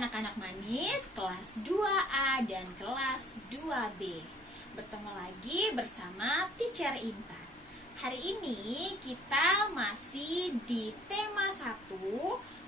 anak-anak manis kelas 2A dan kelas 2B. Bertemu lagi bersama Teacher Intan. Hari ini kita masih di tema 1,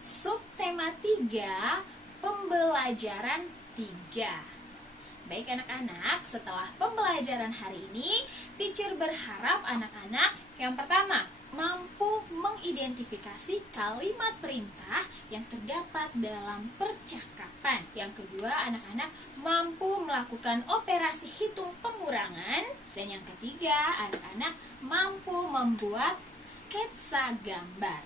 subtema 3, pembelajaran 3. Baik anak-anak, setelah pembelajaran hari ini, teacher berharap anak-anak yang pertama mampu mengidentifikasi kalimat perintah yang terdapat dalam percakapan. Yang kedua, anak-anak mampu melakukan operasi hitung pengurangan. Dan yang ketiga, anak-anak mampu membuat sketsa gambar.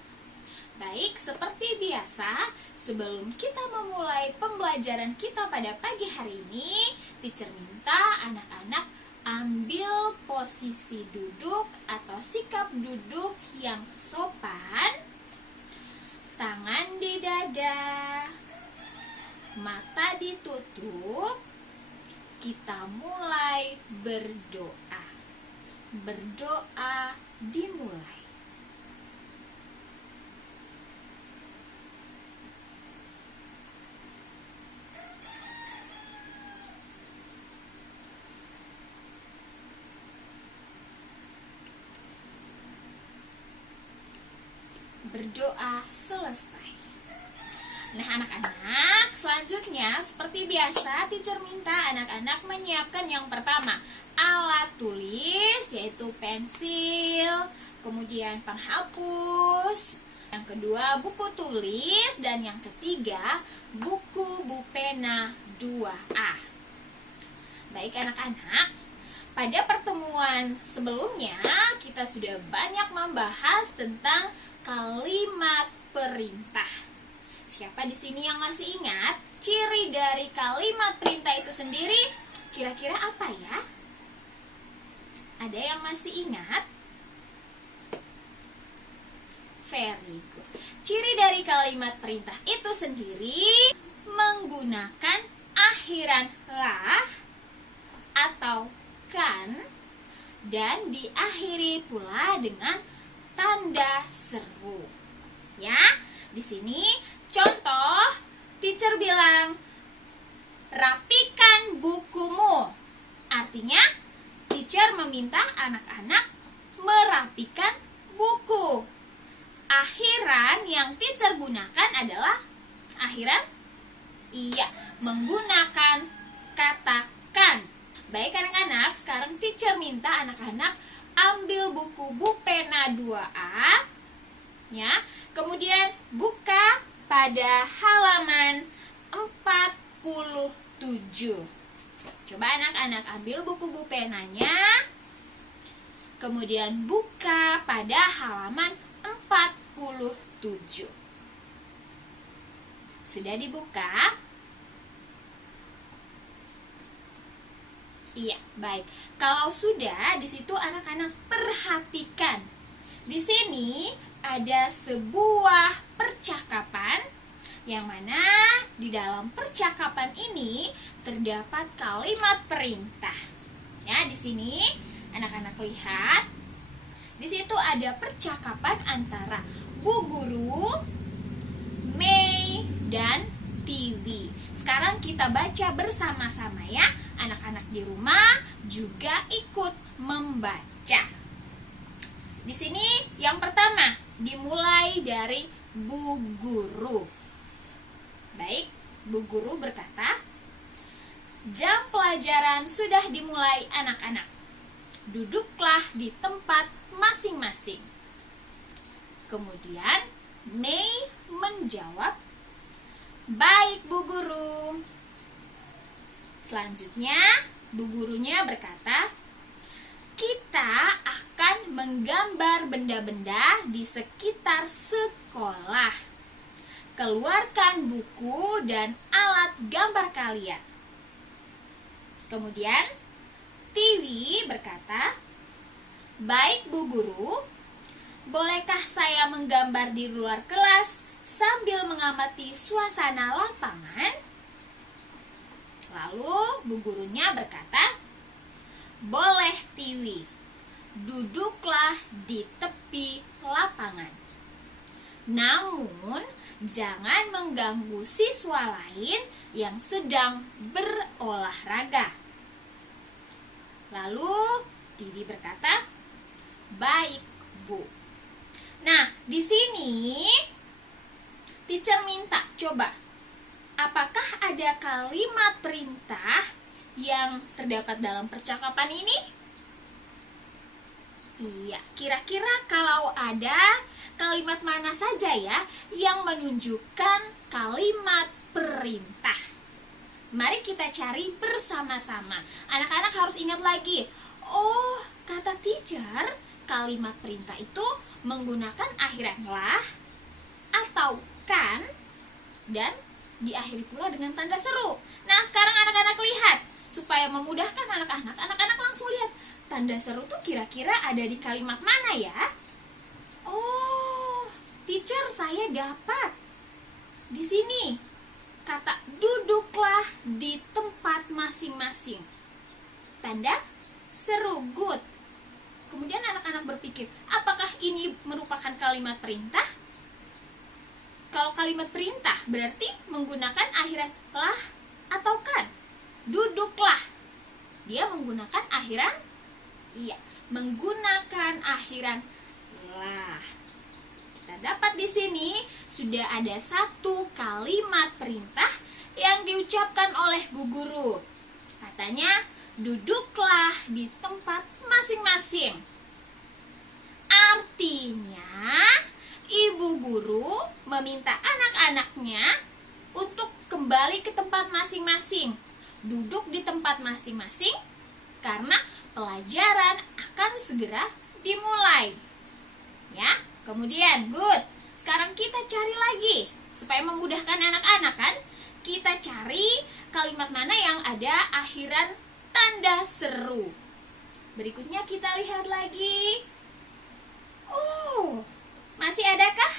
Baik, seperti biasa, sebelum kita memulai pembelajaran kita pada pagi hari ini, teacher minta anak-anak ambil posisi duduk atau sikap duduk yang sopan, tangan di dada, mata ditutup. Kita mulai berdoa. Berdoa dimulai. Berdoa selesai. Nah anak-anak, selanjutnya seperti biasa teacher minta anak-anak menyiapkan yang pertama alat tulis, yaitu pensil, kemudian penghapus, yang kedua buku tulis, dan yang ketiga buku pena 2A. Baik anak-anak, pada pertemuan sebelumnya kita sudah banyak membahas tentang kalimat perintah. Siapa di sini yang masih ingat ciri dari kalimat perintah itu sendiri? Kira-kira apa ya? Ada yang masih ingat? Very good. Ciri dari kalimat perintah itu sendiri menggunakan akhiran lah atau kan, dan diakhiri pula dengan tanda seru. Ya, di sini contoh teacher bilang rapikan bukumu. Artinya teacher meminta anak-anak merapikan buku. Akhiran yang teacher gunakan adalah akhiran menggunakan kata kan. Baik anak-anak, sekarang teacher minta anak-anak ambil buku pena 2A, ya. Kemudian buka pada halaman 47. Coba anak-anak ambil buku penanya, kemudian buka pada halaman 47. Sudah dibuka? Iya, baik. Kalau sudah, di situ anak-anak perhatikan. Di sini ada sebuah percakapan yang mana di dalam percakapan ini terdapat kalimat perintah. Ya, di sini anak-anak lihat. Di situ ada percakapan antara Bu Guru, Mei, dan Tiwi. Sekarang kita baca bersama-sama ya. Anak-anak di rumah juga ikut membaca. Di sini yang pertama dimulai dari Bu Guru. Baik, Bu Guru berkata, jam pelajaran sudah dimulai anak-anak. Duduklah di tempat masing-masing. Kemudian Mei menjawab, baik Bu Guru. Selanjutnya, Bu Gurunya berkata, kita akan menggambar benda-benda di sekitar sekolah. Keluarkan buku dan alat gambar kalian. Kemudian, Tiwi berkata, baik Bu Guru, bolehkah saya menggambar di luar kelas sambil mengamati suasana lapangan? Lalu Bu Gurunya berkata, boleh Tiwi, duduklah di tepi lapangan. Namun, jangan mengganggu siswa lain yang sedang berolahraga. Lalu Tiwi berkata, "Baik, Bu." Nah, di sini teacher minta, coba, apakah ada kalimat perintah yang terdapat dalam percakapan ini? Iya, kira-kira kalau ada, kalimat mana saja ya yang menunjukkan kalimat perintah? Mari kita cari bersama-sama. Anak-anak harus ingat lagi. Oh, kata teacher, kalimat perintah itu menggunakan akhiran lah atau kan dan diakhiri pula dengan tanda seru. Nah, sekarang anak-anak lihat. Supaya memudahkan anak-anak langsung lihat tanda seru tuh kira-kira ada di kalimat mana ya? Oh, teacher, saya dapat di sini kata duduklah di tempat masing-masing. Tanda seru, good. Kemudian anak-anak berpikir, apakah ini merupakan kalimat perintah? Kalau kalimat perintah berarti menggunakan akhiran lah atau kan? Duduklah. Dia menggunakan akhiran? Iya, menggunakan akhiran lah. Kita dapat di sini sudah ada satu kalimat perintah yang diucapkan oleh Bu Guru. Katanya, duduklah di tempat masing-masing. Artinya, Ibu Guru meminta anak-anaknya untuk kembali ke tempat masing-masing. Duduk di tempat masing-masing karena pelajaran akan segera dimulai. Ya, kemudian good. Sekarang kita cari lagi supaya memudahkan anak-anak kan. Kita cari kalimat mana yang ada akhiran tanda seru. Berikutnya kita lihat lagi. Oh, masih adakah?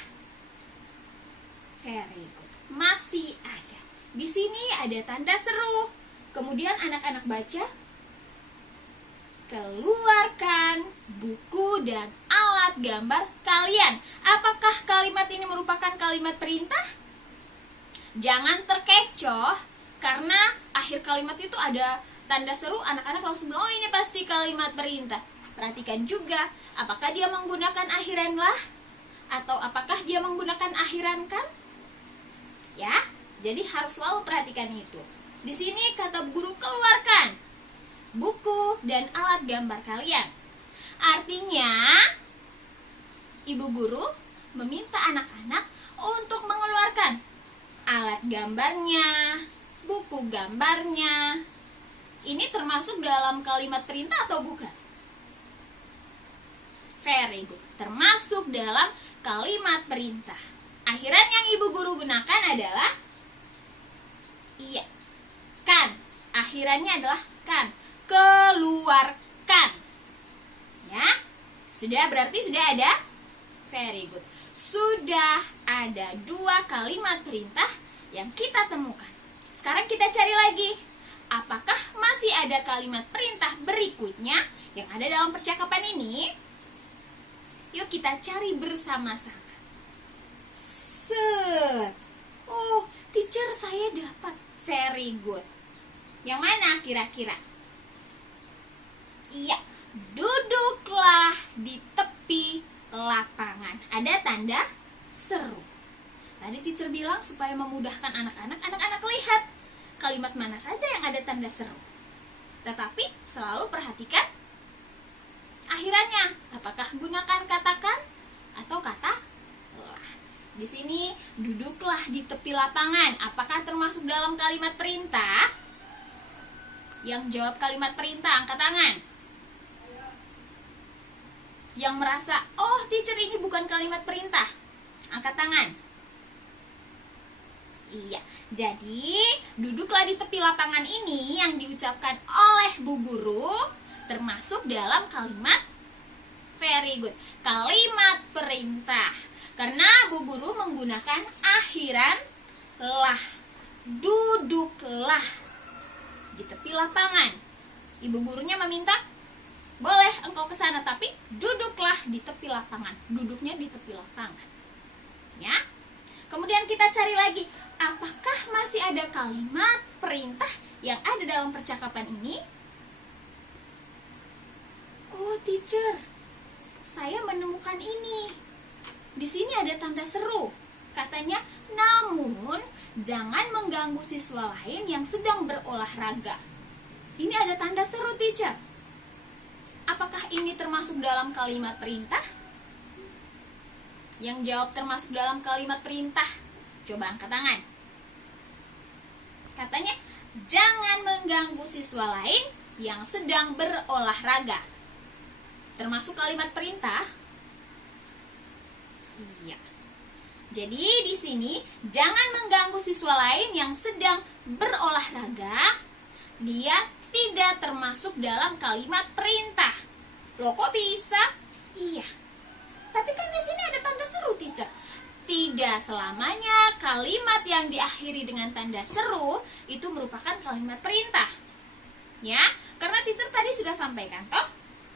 Very good. Masih ada. Di sini ada tanda seru. Kemudian anak-anak baca, keluarkan buku dan alat gambar kalian. Apakah kalimat ini merupakan kalimat perintah? Jangan terkecoh, karena akhir kalimat itu ada tanda seru. Anak-anak langsung bilang, oh ini pasti kalimat perintah. Perhatikan juga, apakah dia menggunakan akhiran lah? Atau apakah dia menggunakan akhiran kan? Ya, jadi harus selalu perhatikan itu. Di sini kata guru, keluarkan buku dan alat gambar kalian. Artinya, ibu guru meminta anak-anak untuk mengeluarkan alat gambarnya, buku gambarnya. Ini termasuk dalam kalimat perintah atau bukan? Very good. Termasuk dalam kalimat perintah. Akhiran yang ibu guru gunakan adalah iya, kan. Akhirannya adalah kan. Keluarkan. Ya. Sudah, berarti sudah ada? Very good. Sudah ada 2 kalimat perintah yang kita temukan. Sekarang kita cari lagi. Apakah masih ada kalimat perintah berikutnya yang ada dalam percakapan ini? Yuk kita cari bersama-sama. Set. Oh, teacher, saya dapat. Very good. Yang mana kira-kira? Iya, duduklah di tepi lapangan. Ada tanda seru. Tadi teacher bilang supaya memudahkan anak-anak, anak-anak lihat kalimat mana saja yang ada tanda seru. Tetapi selalu perhatikan akhirannya. Apakah gunakan katakan atau kata lah. Di sini duduklah di tepi lapangan. Apakah termasuk dalam kalimat perintah? Yang jawab kalimat perintah angkat tangan. Yang merasa, oh teacher ini bukan kalimat perintah, angkat tangan. Iya, jadi duduklah di tepi lapangan ini yang diucapkan oleh Bu Guru termasuk dalam kalimat very good, kalimat perintah. Karena Bu Guru menggunakan akhiran lah. Duduklah di tepi lapangan. Ibu gurunya meminta, boleh engkau ke sana, tapi duduklah di tepi lapangan. Duduknya di tepi lapangan. Ya. kita cari lagi, apakah masih ada kalimat perintah yang ada dalam percakapan ini? Oh, teacher, saya menemukan ini. Di sini ada tanda seru. Katanya, namun jangan mengganggu siswa lain yang sedang berolahraga. Ini ada tanda seru, teacher. Apakah ini termasuk dalam kalimat perintah? Yang jawab termasuk dalam kalimat perintah, coba angkat tangan. Katanya, jangan mengganggu siswa lain yang sedang berolahraga. Termasuk kalimat perintah? Iya. Jadi di sini jangan mengganggu siswa lain yang sedang berolahraga. Dia tidak termasuk dalam kalimat perintah. Loh, kok bisa? Iya. Tapi kan di sini ada tanda seru, teacher. Tidak selamanya kalimat yang diakhiri dengan tanda seru itu merupakan kalimat perintah. Ya, karena teacher tadi sudah sampaikan toh,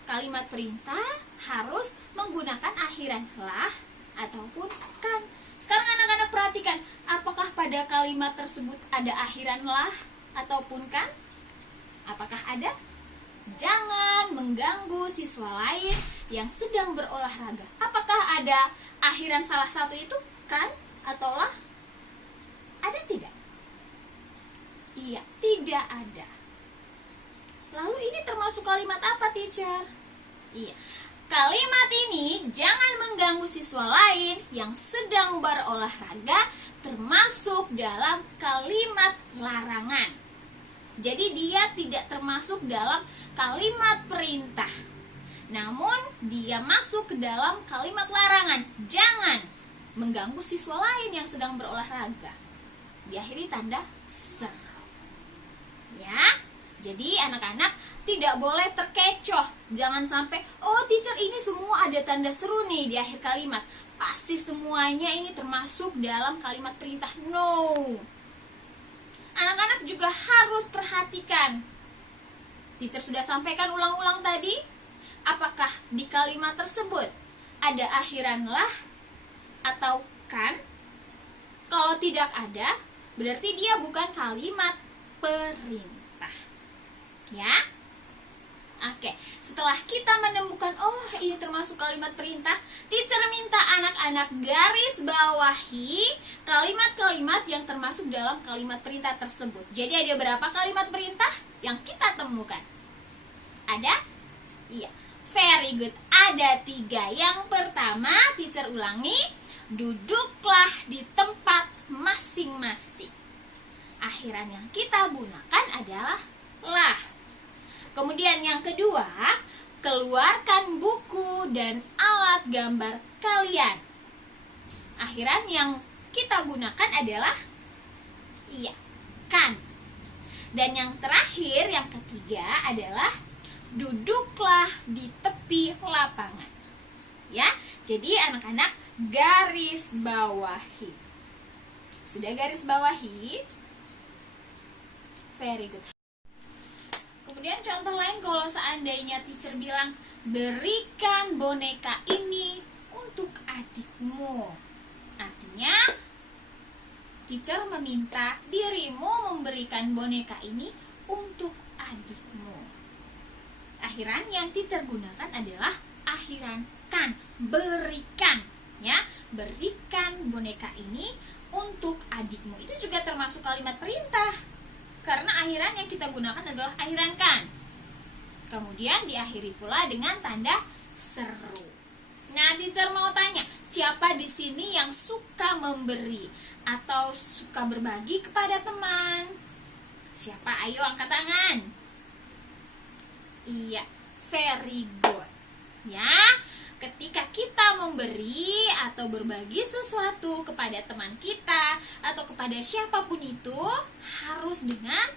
kalimat perintah harus menggunakan akhiran lah ataupun kan. Sekarang anak-anak perhatikan, apakah pada kalimat tersebut ada akhiran lah ataupun kan? Apakah ada? Jangan mengganggu siswa lain yang sedang berolahraga. Apakah ada akhiran salah satu itu kan atau lah? Ada tidak? Iya, tidak ada. Lalu ini termasuk kalimat apa, teacher? Iya, kalimat ini jangan mengganggu siswa lain yang sedang berolahraga termasuk dalam kalimat larangan. Jadi dia tidak termasuk dalam kalimat perintah. Namun dia masuk ke dalam kalimat larangan. Jangan mengganggu siswa lain yang sedang berolahraga. Diakhiri tanda seru. Ya. Jadi anak-anak tidak boleh terkecoh. Jangan sampai, oh teacher ini semua ada tanda seru nih di akhir kalimat. Pasti semuanya ini termasuk dalam kalimat perintah. No. Anak-anak juga harus perhatikan. Teacher sudah sampaikan ulang-ulang tadi. Apakah di kalimat tersebut ada akhiran lah atau kan? Kalau tidak ada, berarti dia bukan kalimat perintah. Ya? Oke, setelah kita menemukan, oh ini termasuk kalimat perintah, teacher minta anak-anak garis bawahi kalimat-kalimat yang termasuk dalam kalimat perintah tersebut. Jadi ada berapa kalimat perintah yang kita temukan? Ada? Iya, very good. Ada 3. Yang pertama, teacher ulangi, duduklah di tempat masing-masing. Akhiran yang kita gunakan adalah lah. Kemudian yang kedua, keluarkan buku dan alat gambar kalian. Akhiran yang kita gunakan adalah iya, kan. Dan yang terakhir, yang ketiga adalah duduklah di tepi lapangan. Ya, jadi anak-anak garis bawahi. Sudah garis bawahi? Very good. Kemudian contoh lain, kalau seandainya teacher bilang, berikan boneka ini untuk adikmu. Artinya teacher meminta dirimu memberikan boneka ini untuk adikmu. Akhiran yang teacher gunakan adalah akhiran kan, berikan. Ya, berikan boneka ini untuk adikmu. Itu juga termasuk kalimat perintah. Karena akhiran yang kita gunakan adalah akhiran kan. Kemudian diakhiri pula dengan tanda seru. Nah, teacher mau tanya, siapa di sini yang suka memberi atau suka berbagi kepada teman? Siapa? Ayo angkat tangan. Iya, very good. Ya, ketika kita memberi atau berbagi sesuatu kepada teman kita atau kepada siapapun itu, harus dengan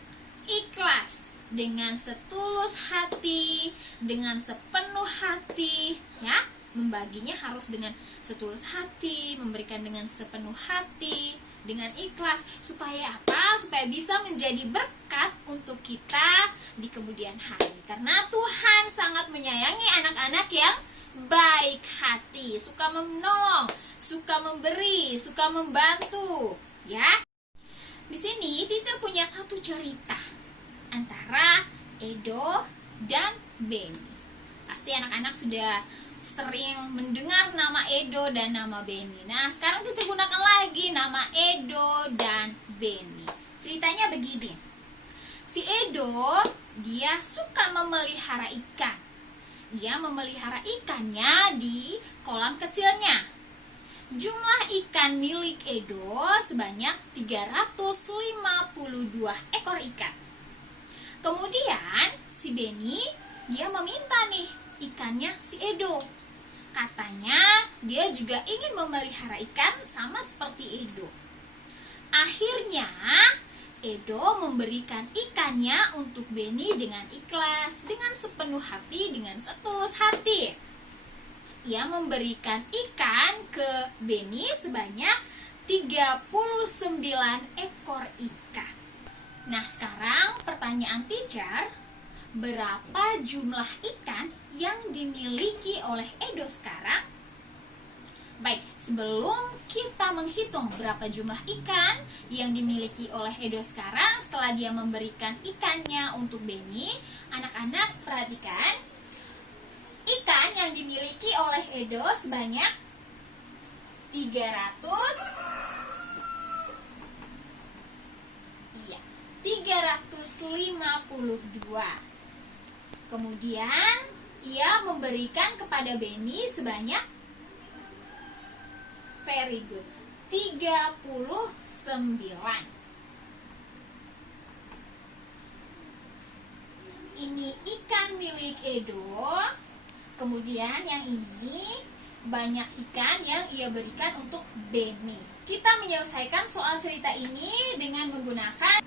ikhlas, dengan setulus hati, dengan sepenuh hati, ya. Membaginya harus dengan setulus hati, memberikan dengan sepenuh hati, dengan ikhlas. Supaya apa? Supaya bisa menjadi berkat untuk kita di kemudian hari. Karena Tuhan sangat menyayangi anak-anak yang baik hati, suka menolong, suka memberi, suka membantu, ya. Di sini teacher punya satu cerita antara Edo dan Benny. Pasti anak-anak sudah sering mendengar nama Edo dan nama Benny. Nah, sekarang teacher gunakan lagi nama Edo dan Benny. Ceritanya begini. Si Edo, dia suka memelihara ikan. Dia memelihara ikannya di kolam kecilnya. Jumlah ikan milik Edo sebanyak 352 ekor ikan. Kemudian si Benny, dia meminta nih ikannya si Edo. Katanya dia juga ingin memelihara ikan sama seperti Edo. Akhirnya Edo memberikan ikannya untuk Benny dengan ikhlas, dengan sepenuh hati, dengan setulus hati. Ia memberikan ikan ke Benny sebanyak 39 ekor ikan. Nah, sekarang pertanyaan teacher, berapa jumlah ikan yang dimiliki oleh Edo sekarang? Baik, sebelum kita menghitung berapa jumlah ikan yang dimiliki oleh Edo sekarang setelah dia memberikan ikannya untuk Benny, anak-anak perhatikan. Ikan yang dimiliki oleh Edo sebanyak 352. Kemudian ia memberikan kepada Benny sebanyak, very good, 39. Ini ikan milik Edo. Kemudian yang ini banyak ikan yang ia berikan untuk Benny. Kita menyelesaikan soal cerita ini dengan menggunakan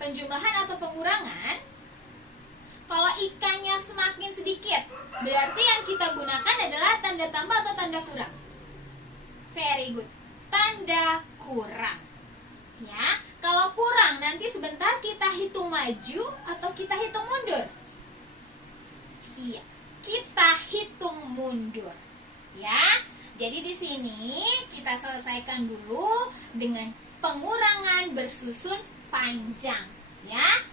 penjumlahan atau pengurangan. Kalau ikannya semakin sedikit, berarti yang kita gunakan adalah tanda tambah atau tanda kurang. Very good, tanda kurang. Ya, kalau kurang nanti sebentar kita hitung maju atau kita hitung mundur. Iya, kita hitung mundur. Ya, jadi di sini kita selesaikan dulu dengan pengurangan bersusun panjang. Ya,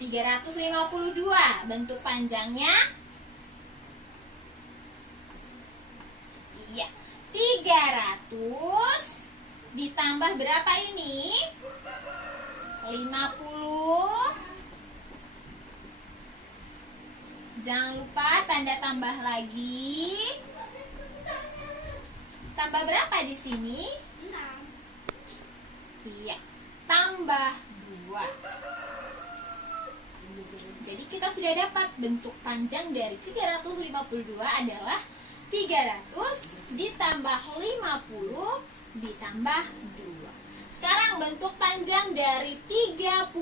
352 bentuk panjangnya. Iya, 300 ditambah berapa ini? 50. Jangan lupa tanda tambah lagi. Tambah berapa di sini? 6. Iya, tambah 2. Jadi kita sudah dapat bentuk panjang dari 352 adalah 300 ditambah 50 ditambah 2. Sekarang bentuk panjang dari 39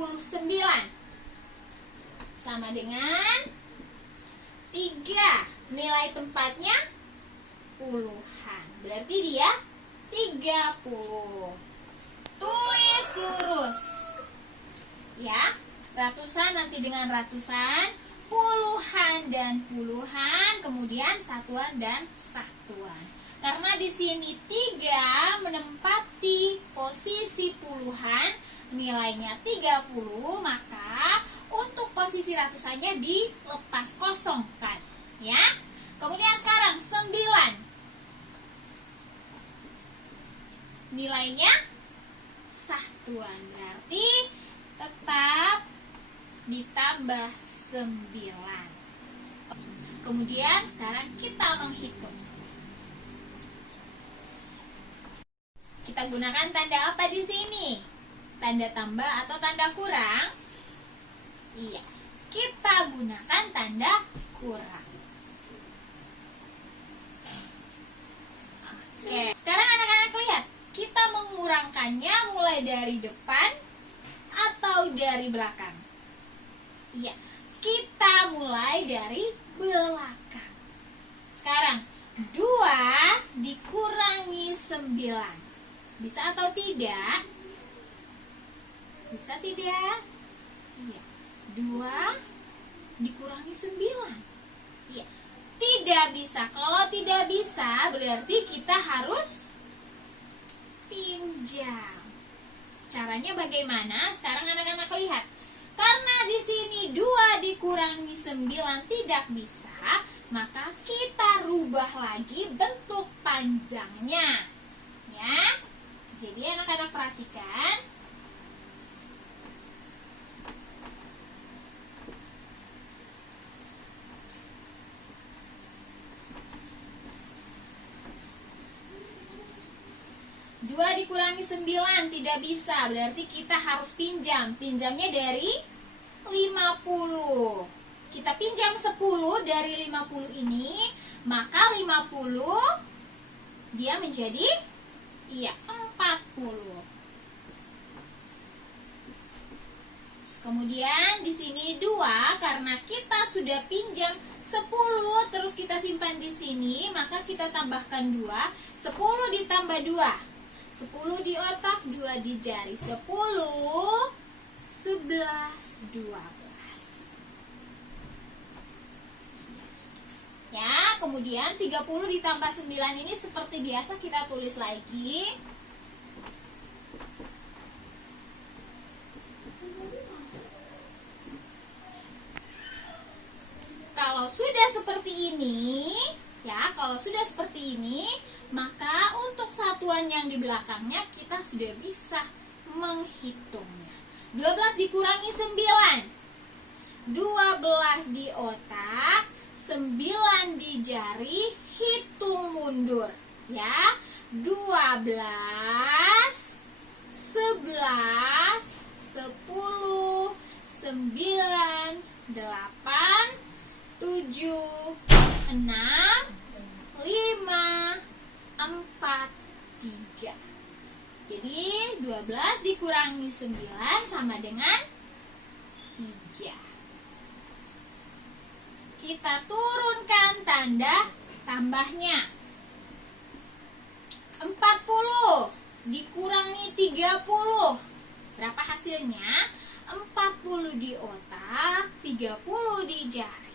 sama dengan 3, nilai tempatnya puluhan, berarti dia 30. Tulis lurus ya, ratusan nanti dengan ratusan, puluhan dan puluhan, kemudian satuan dan satuan. Karena di sini 3 menempati posisi puluhan, nilainya 30, maka untuk posisi ratusannya dilepas kosongkan, ya. Kemudian sekarang 9. Nilainya satuan, berarti tetap ditambah 9. Kemudian sekarang kita menghitung. Kita gunakan tanda apa di sini? Tanda tambah atau tanda kurang? Iya, kita gunakan tanda kurang. Oke, sekarang anak-anak lihat, kita mengurangkannya mulai dari depan atau dari belakang? Iya, kita mulai dari belakang. Sekarang 2 dikurangi 9. Bisa atau tidak? Bisa tidak? Iya. 2 dikurangi 9. Iya. Tidak tidak bisa? Kalau tidak bisa, berarti kita harus pinjam. Caranya bagaimana? Sekarang anak-anak lihat. Karena di sini 2 dikurangi 9 tidak bisa, maka kita rubah lagi bentuk panjangnya. Ya. Jadi anak-anak perhatikan. Dua dikurangi 9 tidak bisa, berarti kita harus pinjam. Pinjamnya dari 50. Kita pinjam 10 dari 50 ini, maka 50 dia menjadi 40. Kemudian di sini 2 karena kita sudah pinjam 10 terus kita simpan di sini, maka kita tambahkan 2. 10 ditambah 2. 10 di otak, 2 di jari. 10, 11, 12. Ya, kemudian 30 ditambah 9 ini seperti biasa kita tulis lagi. Kalau sudah seperti ini, ya, kalau sudah seperti ini, maka untuk satuan yang di belakangnya kita sudah bisa menghitungnya. 12 dikurangi 9. 12 di otak, 9 di jari, hitung mundur. Ya, 12, 11, 10, 9, 8, 7, 6, 5, 4, 3. Jadi 12 dikurangi 9 sama dengan 3. Kita turunkan tanda tambahnya. 40 dikurangi 30. Berapa hasilnya? 40 di otak, 30 di jari.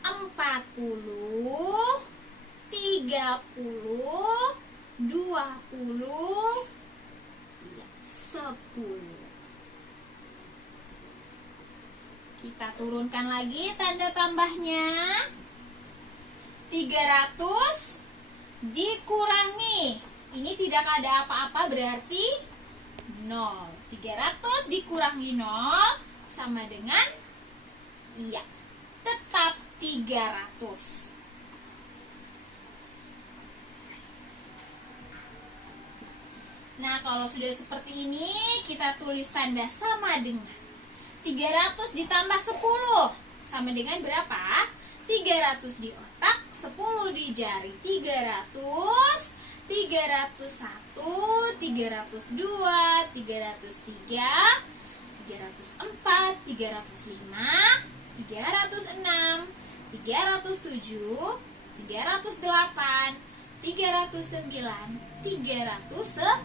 40, 30, 20, 10. Kita turunkan lagi tanda tambahnya. 300 dikurangi, ini tidak ada apa-apa berarti 0. 300 dikurangi 0 sama dengan tetap 300. Nah, kalau sudah seperti ini, kita tulis tanda sama dengan 300 ditambah 10 sama dengan berapa? 300 di otak, 10 di jari. 300, 301, 302, 303, 304, 305, 306, 307, 308, 309, 310.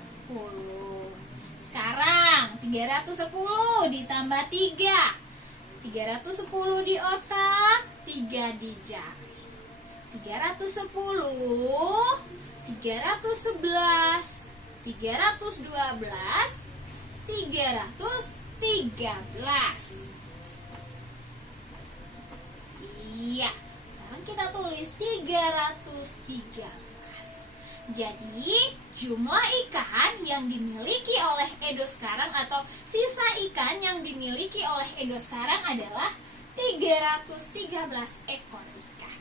Sekarang 310 ditambah 3. 310 di otak, 3 di jari. 310, 311, 312, 313. Iya, sekarang kita tulis 313. Jadi, jumlah ikan yang dimiliki oleh Edo sekarang atau sisa ikan yang dimiliki oleh Edo sekarang adalah 313 ekor ikan.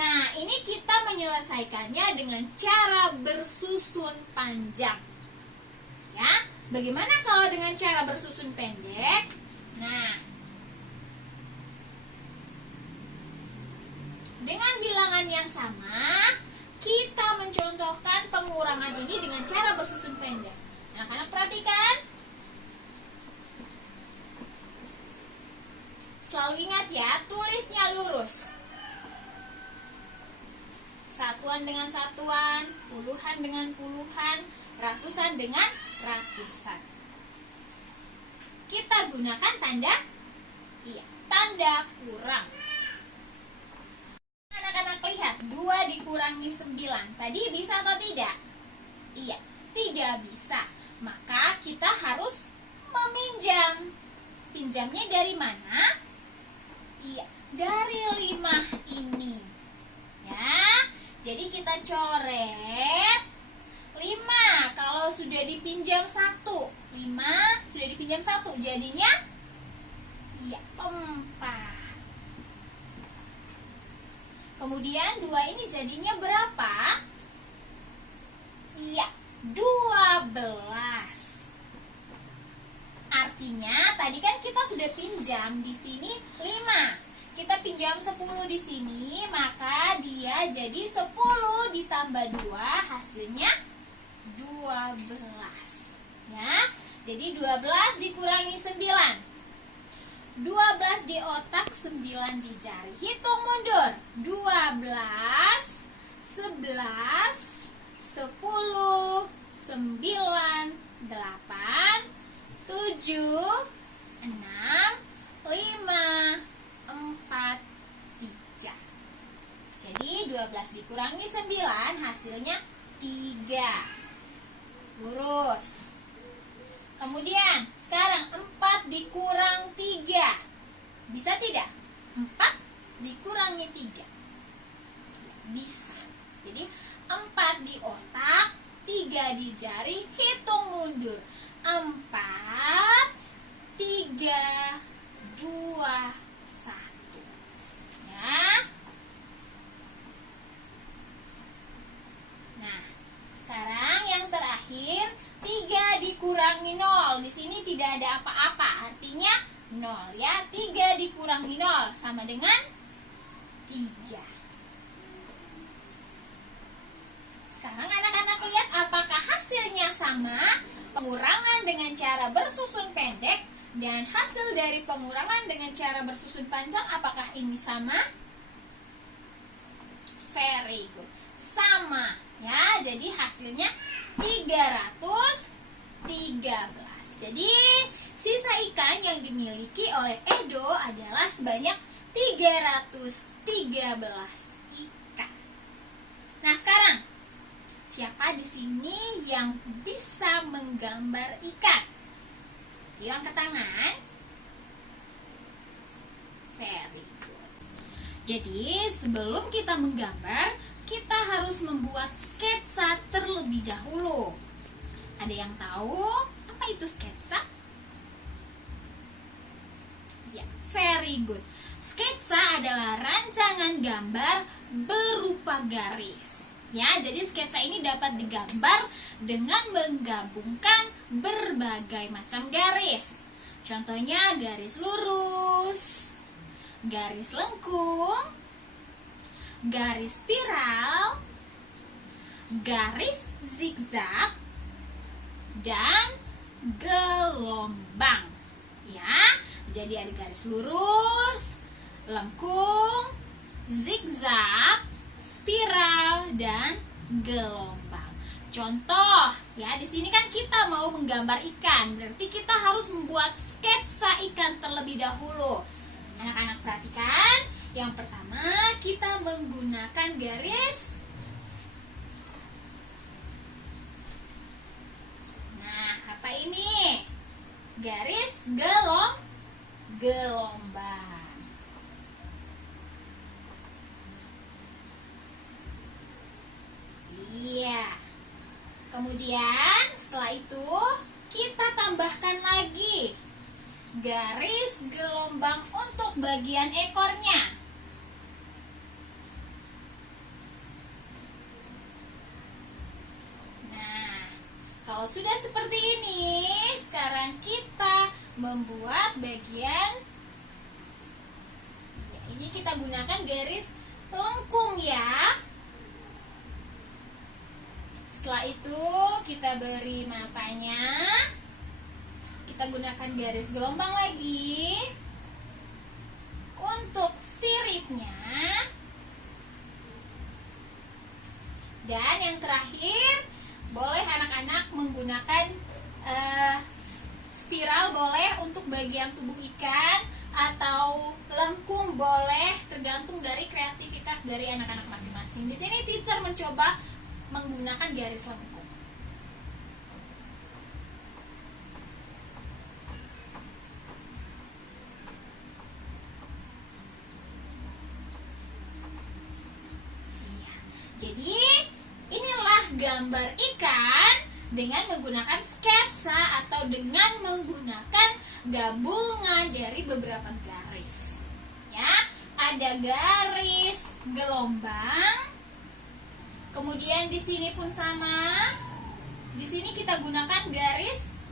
Nah, ini kita menyelesaikannya dengan cara bersusun panjang. Ya, bagaimana kalau dengan cara bersusun pendek? Nah, dengan bilangan yang sama, kita mencontohkan pengurangan ini dengan cara bersusun pendek. Anak-anak perhatikan. Selalu ingat ya, tulisnya lurus. Satuan dengan satuan, puluhan dengan puluhan, ratusan dengan ratusan. Kita gunakan tanda kurang. Anak-anak lihat. dikurangi 9. Tadi bisa atau tidak? Iya, tidak bisa. Maka kita harus meminjam. Pinjamnya dari mana? Iya, dari 5 ini. Ya, jadi kita coret 5. Kalau sudah dipinjam 1, 5 sudah dipinjam 1, jadinya iya 4. Kemudian 2 ini jadinya berapa? Iya, 12. Artinya tadi kan kita sudah pinjam di sini 5. Kita pinjam 10 di sini, maka dia jadi 10 ditambah 2 hasilnya 12. Ya. Jadi 12 dikurangi 9. 12 di otak, 9 di jari. Hitung mundur. 12, 11, 10, 9, 8, 7, 6, 5, 4, 3. Jadi 12 dikurangi 9 hasilnya 3. Lurus. Kemudian sekarang 4 dikurang 3. Bisa tidak? 4 dikurangi 3. Bisa. Jadi 4 di otak, 3 di jari, hitung mundur. 4, 3, 2, 1. Ya. Nah, sekarang yang terakhir 3 dikurangi 0. Di sini tidak ada apa-apa, artinya 0 ya. 3 dikurangi 0 sama dengan 3. Sekarang anak-anak lihat apakah hasilnya sama? Pengurangan dengan cara bersusun pendek dan hasil dari pengurangan dengan cara bersusun panjang, apakah ini sama? Very good. Sama ya, jadi hasilnya 313. Jadi sisa ikan yang dimiliki oleh Edo adalah sebanyak 313 ikan. Nah, sekarang siapa di sini yang bisa menggambar ikan? Yuk angkat tangan. Very good. Jadi sebelum kita menggambar, kita harus membuat sketsa terlebih dahulu. Ada yang tahu apa itu sketsa? Ya, very good. Sketsa adalah rancangan gambar berupa garis. Ya, jadi sketsa ini dapat digambar dengan menggabungkan berbagai macam garis. Contohnya garis lurus, garis lengkung, garis spiral, garis zigzag, dan gelombang. Ya, jadi ada garis lurus, lengkung, zigzag, spiral, dan gelombang. Contoh, ya di sini kan kita mau menggambar ikan, berarti kita harus membuat sketsa ikan terlebih dahulu. Anak-anak perhatikan, yang pertama kita menggunakan garis. Nah, apa ini? Garis gelombang. Iya. Kemudian setelah itu kita tambahkan lagi garis gelombang untuk bagian ekornya. Nah, kalau sudah seperti ini, sekarang kita membuat bagian. Ini kita gunakan garis lengkung ya. Setelah itu kita beri matanya. Kita gunakan garis gelombang lagi. Untuk siripnya. Dan yang terakhir, boleh anak-anak menggunakan spiral boleh untuk bagian tubuh ikan, atau lengkung boleh, tergantung dari kreativitas aktivitas dari anak-anak masing-masing. Di sini teacher mencoba menggunakan garis lengkung. Jadi inilah gambar ikan dengan menggunakan sketsa atau dengan menggunakan gabungan dari beberapa garis. Ya, ada garis gelombang. Kemudian di sini pun sama. Di sini kita gunakan garis.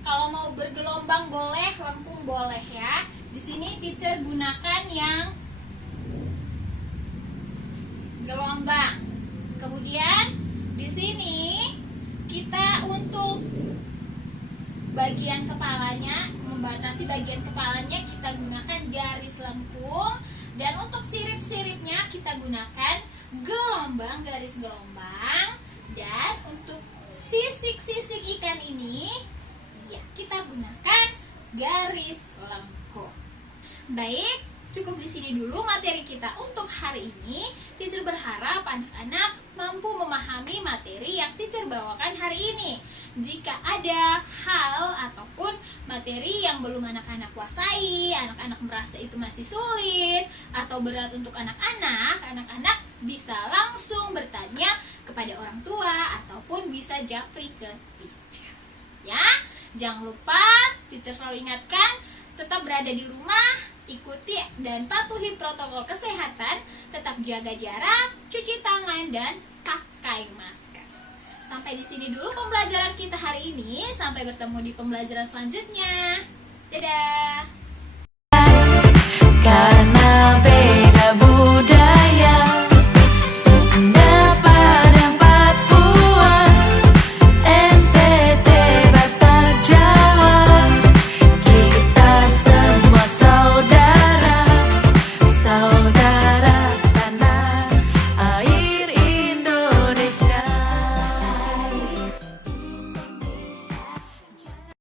Kalau mau bergelombang boleh, lengkung boleh ya. Di sini teacher gunakan yang gelombang. Kemudian di sini kita untuk bagian kepalanya, membatasi bagian kepalanya kita gunakan garis lengkung, dan untuk sirip-siripnya kita gunakan gelombang, garis gelombang, dan untuk sisik-sisik ikan ini ya kita gunakan garis lengkung. Baik, cukup di sini dulu materi kita untuk hari ini. Teacher berharap anak-anak mampu memahami materi yang teacher bawakan hari ini. Jika ada hal ataupun materi yang belum anak-anak kuasai, anak-anak merasa itu masih sulit atau berat untuk anak-anak, anak-anak bisa langsung bertanya kepada orang tua ataupun bisa japri ke teacher. Ya, jangan lupa teacher selalu ingatkan, tetap berada di rumah, ikuti dan patuhi protokol kesehatan, tetap jaga jarak, cuci tangan, dan pakai masker. Sampai di sini dulu pembelajaran kita hari ini. Sampai bertemu di pembelajaran selanjutnya. Dadah!